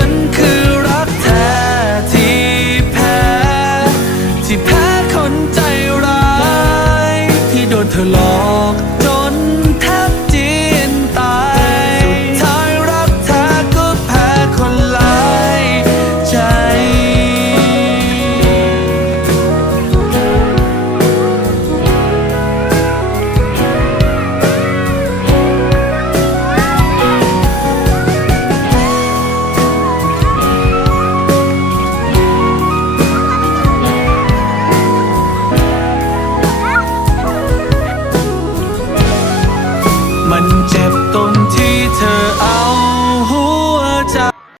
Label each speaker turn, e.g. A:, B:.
A: ฉันคือรักแท้ที่แพ้ ที่แพ้คนใจร้าย ที่โดนเธอหลอก